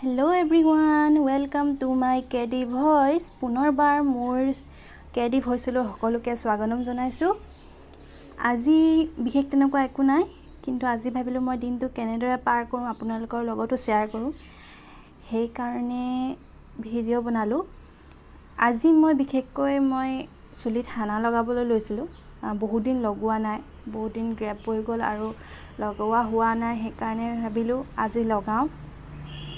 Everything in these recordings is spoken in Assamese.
Hello everyone, welcome to my KD Voice. পুনৰবাৰ মোৰ KD Voice লৈ সকলোকে স্বাগতম জনাইছো। আজি বিশেষ তেনেকুৱা একো নাই, কিন্তু আজি ভাবিলো মই দিনটো কেনেদৰে পাৰ কৰোঁ আপোনালোকৰ লগতো শেয়াৰ কৰোঁ। সেই কাৰণে ভিডিঅ' বনালো। আজি মই বিশেষকৈ চুলিত হানা লগাবলৈ লৈছিলো। বহুত দিন লগোৱা নাই, বহুত দিন গ্ৰেপ হৈ গ'ল আৰু লগোৱা হোৱা নাই, সেই কাৰণে ভাবিলো আজি লগাও।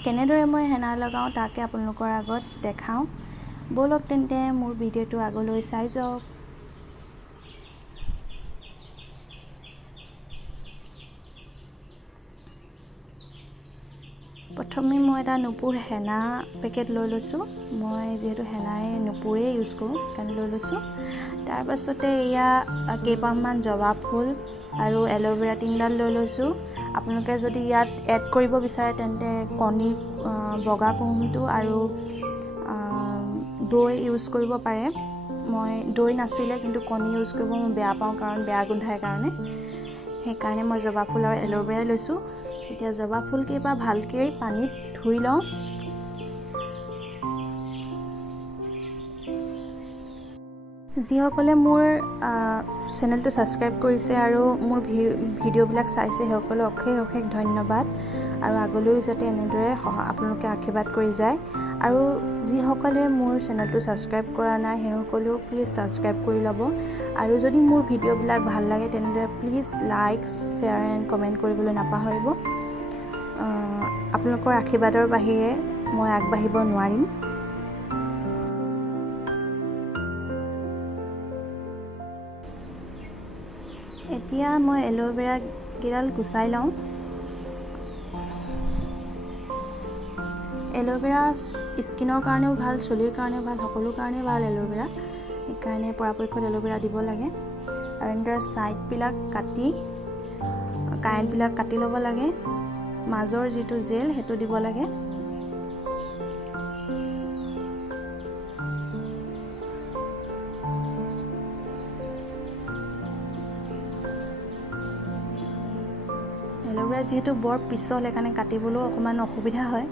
কেনেদৰে মই হেনা লগাওঁ তাকে আপোনালোকৰ আগত দেখাওঁ। বলক তেন্তে মোৰ ভিডিঅ'টো আগলৈ চাই যাওক। প্ৰথমে মই এটা নুপুৰ হেনা পেকেট লৈ লৈছোঁ। মই যিহেতু হেনাই নুপুৰে ইউজ কৰোঁ সেইকাৰণে লৈ লৈছোঁ। তাৰ পাছতে এয়া কেইপাহমান জবা ফুল আৰু এল'ভেৰা 3ডাল লৈ লৈছোঁ। আপোনালোকে যদি ইয়াত এড কৰিব বিচাৰে তেন্তে কণী বগা কুহুমটো আৰু দৈ ইউজ কৰিব পাৰে। মই দৈ নাছিলে কিন্তু কণী ইউজ কৰিব মই বেয়া পাওঁ কাৰণ বেয়া গোন্ধায় কাৰণে। সেইকাৰণে মই জবা ফুল আৰু এল'ভেৰা লৈছোঁ। এতিয়া জবা ফুল কেইপাহ ভালকৈ পানীত ধুই লওঁ। যিসকলে মোৰ চেনেলটো ছাবস্ক্ৰাইব কৰিছে আৰু মোৰ ভিডিঅ'বিলাক চাইছে সেইসকলে অশেষ ধন্যবাদ। আৰু আগলৈও যাতে এনেদৰে আপোনালোকে আশীৰ্বাদ কৰি যায়। আৰু যিসকলে মোৰ চেনেলটো ছাবস্ক্ৰাইব কৰা নাই সেইসকলেও প্লিজ ছাবস্ক্ৰাইব কৰি ল'ব। আৰু যদি মোৰ ভিডিঅ'বিলাক ভাল লাগে তেনেদৰে please like, share and comment কৰিবলৈ নাপাহৰিব। আপোনালোকৰ আশীৰ্বাদৰ বাহিৰে মই আগবাঢ়িব নোৱাৰিম। এতিয়া মই এল'ভেৰা কেইডাল গুচাই লওঁ। এল'ভেৰা স্কিনৰ কাৰণেও ভাল, চুলিৰ কাৰণেও ভাল, সকলো কাৰণেই ভাল এল'ভেৰা। সেইকাৰণে পৰাপক্ষত এল'ভেৰা দিব লাগে। আৰু এনেদৰে ছাইডবিলাক কাঁইটবিলাক কাটি ল'ব লাগে। মাজৰ যিটো জেল সেইটো দিব লাগে। এল'ভেৰা যিহেতু বৰ পিছল সেইকাৰণে কাটিবলৈও অকণমান অসুবিধা হয়।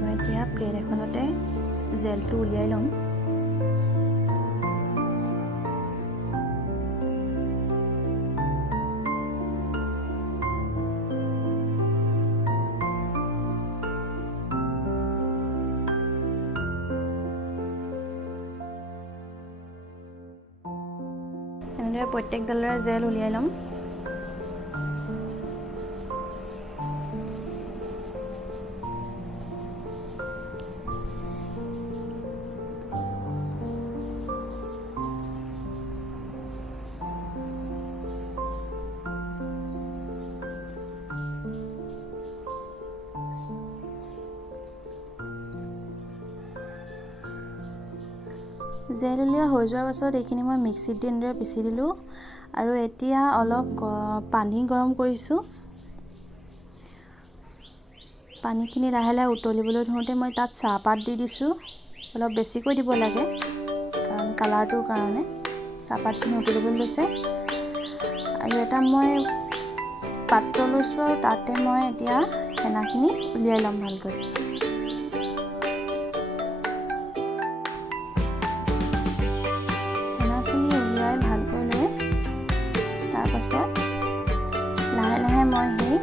মই এতিয়া প্লেট এখনতে জেলটো উলিয়াই ল'ম। এনেদৰে প্ৰত্যেকডালৰে জেল উলিয়াই ল'ম। জেল উলিওৱা হৈ যোৱাৰ পাছত এইখিনি মই মিক্সিত দি এনেদৰে পিচি দিলোঁ। আৰু এতিয়া অলপ পানী গৰম কৰিছোঁ। পানীখিনি লাহে লাহে উতলিবলৈ ধৰোঁতে মই তাত চাহপাত দি দিছোঁ। অলপ বেছিকৈ দিব লাগে কাৰণ কালাৰটোৰ কাৰণে। চাহপাতখিনি উতলিবলৈ লৈছে। আৰু এটা মই পাত্ৰ লৈছোঁ আৰু তাতে মই এতিয়া হেনাখিনি উলিয়াই ল'ম ভালকৈ। তাৰপাছত লাহে লাহে মই সেই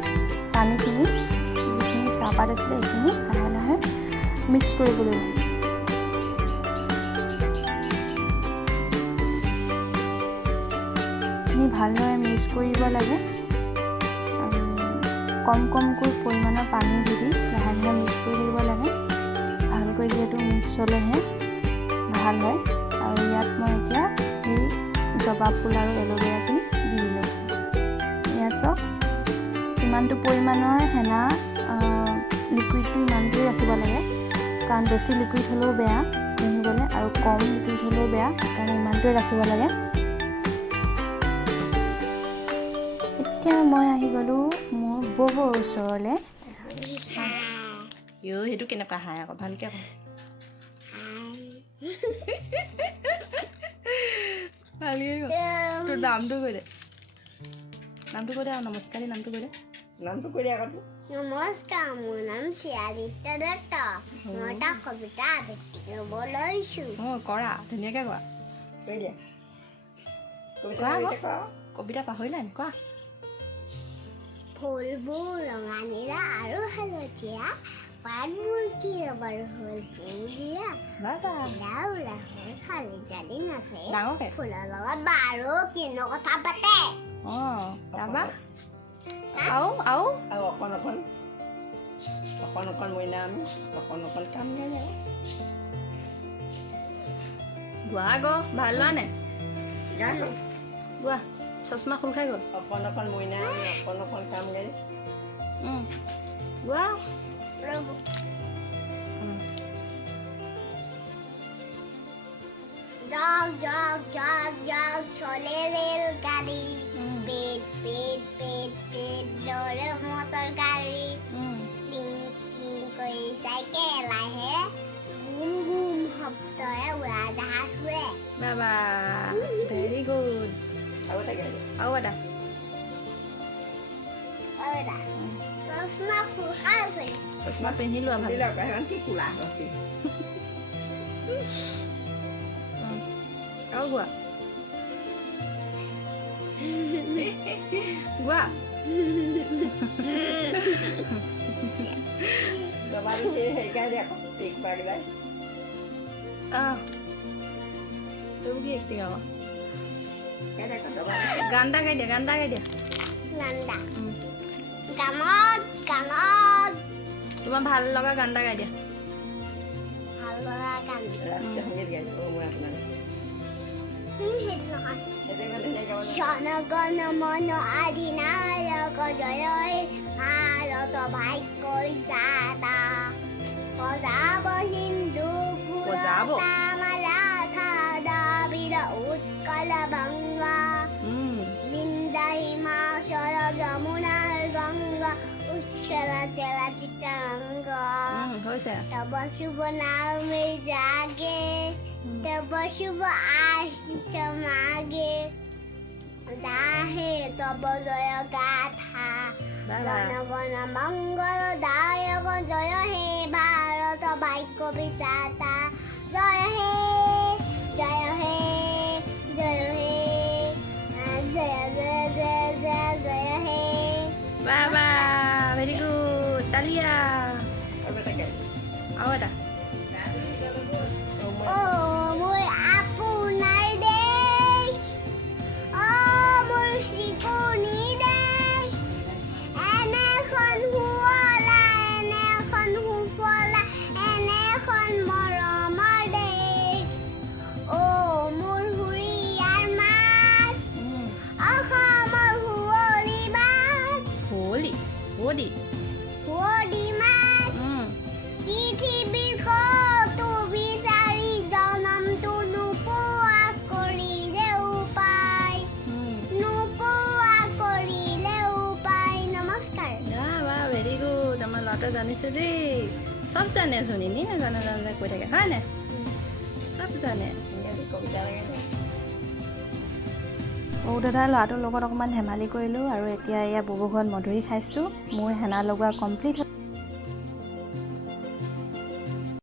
পানীখিনি যিখিনি চাহপাত আছিলে সেইখিনি লাহে লাহে মিক্স কৰিবলৈ ল'ম। এইখিনি ভালদৰে মিক্স কৰিব লাগে। কমকৈ পৰিমাণৰ পানী দি লাহে লাহে মিক্স কৰি দিব লাগে। ভালকৈ যিহেতু মিক্স হ'লেহে ভাল হয়। আৰু ইয়াত মই এতিয়া সেই জবা ফুল আৰু এল'ভেৰাখিনি দি দিলোঁ। এয়া চাওক, ইমানটো পৰিমাণৰ হেনা লিকুইডটো ইমানটোৱে ৰাখিব লাগে কাৰণ বেছি লিকুইড হ'লেও বেয়া মিহিবলৈ আৰু কম লিকুইড হ'লেও বেয়া, সেইকাৰণে ইমানটোৱে ৰাখিব লাগে। এতিয়া মই আহি গ'লোঁ মোৰ বৌৰ ওচৰলৈ। সেইটো কেনেকুৱা হাঁহ আকৌ ভালকৈ ভালেই হ'ল তোৰ নামটো কৈ দে আৰু নমস্কাৰী নামটো কৈ দে আকৌ নমস্কাৰ মোৰ নাম শ্ৰীয়াদিত্য দত্ত মই এটা কবিতা আবৃত্তি কৰিব লৈছোঁ অঁ কৰা ধুনীয়াকৈ কোৱা কৈ দিয়া কবিতা পাহৰিলা নি কোৱা ফুলবোৰ ৰঙা নীলা আৰু হালধীয়া পাতবোৰ কি বাৰু হ'ল সেউজীয়া লাউৰা হ'ল খালি জালি নাচে ডাঙৰকৈ ফুলৰ লগত বাৰু কিনো কথা পাতে অঁ তাৰপৰা আৰু অকণ মইনা আমি অকণ কাম গাই যাওঁ গোৱা আকৌ ভাল লোৱা নে গাওঁ গোৱা চশমা খোল খাই গ'ল অকণ মইনা আমি অকণ কাম গাই গোৱা জগ জগ জগ জগ চলে রেল গাড়ি পেট পেট পেট পেট দৌড়ে মটর গাড়ি ক্লিং ক্লিং করে সাইকেল আহে বুম বুম শব্দৰে উৰাজাহাজ উৰে বাবা ভেৰি গুড আৰু এটা গাই আৰু এটা চশমা ফুলকা আছে চশমা পিন্ধি লোৱা ভাল কি কোলা হৈছে আৰু গোৱা গোৱা দবাটো হেৰি গাই দে আকৌ পিক পাক যায় তোৰ কি এক্টিং আকৌ গাই দে আকৌ দবা গান এটা গাই দিয়া নান্দা গানত তোমাৰ ভাল লগা গান এটা গাই দিয়া ভাল লগা গান ৰাষ্ট্ৰীয় সংগীত গাই দে মই আপোনাক জনগণ মন আদিনায়ক জয় হে ভাৰত ভাগ্যই জাতা পজাব হিন্দু মাৰাঠা দ্ৰাবিড় উৎকল বংগা বিন্দা হিমাচল যমুনাৰ গংগা উচ্চল চলা চিত্ৰাংগা তব শুভ নামে জাগে তব শুভ আশিস মাগে দাহে তব জয় গাথা জনগণ মংগল দায়ক জয় হে ভাৰত ভাগ্য বিধাতা জয় হে জয় হে জয় হে জয় জয় জয় জয় জয় হে বাবা ভেৰি গুড তালিয়া আৰু এটা গাই আৰু এটা অ মোৰ আপোনাৰ দেশ অ মোৰ চিকুনি দেশ এনেখন শুৱলা এনেখন সুফলা এনেখন মৰমৰ দেশ অ মোৰ হুৰিয়াৰ মাত অসমৰ শুৱলি মাত হোলী মাত পৃথিৱীৰ কতো বিচাৰি জনমটো নোপোৱা কৰিলে উপায় নমস্কাৰ বা ভেৰি গুড আমাৰ ল'ৰাটোৱে জানিছে দেই চব জানে শুনি নি নাজানে কৈ থাকে হয় নে চব জানে কবিতা লাগে সৰু দাদাৰ ল'ৰাটোৰ লগত অকণমান ধেমালি কৰিলোঁ আৰু এতিয়া এয়া ববু ঘৰত মধুৰি খাইছোঁ মোৰ হেনা লগোৱা কমপ্লিট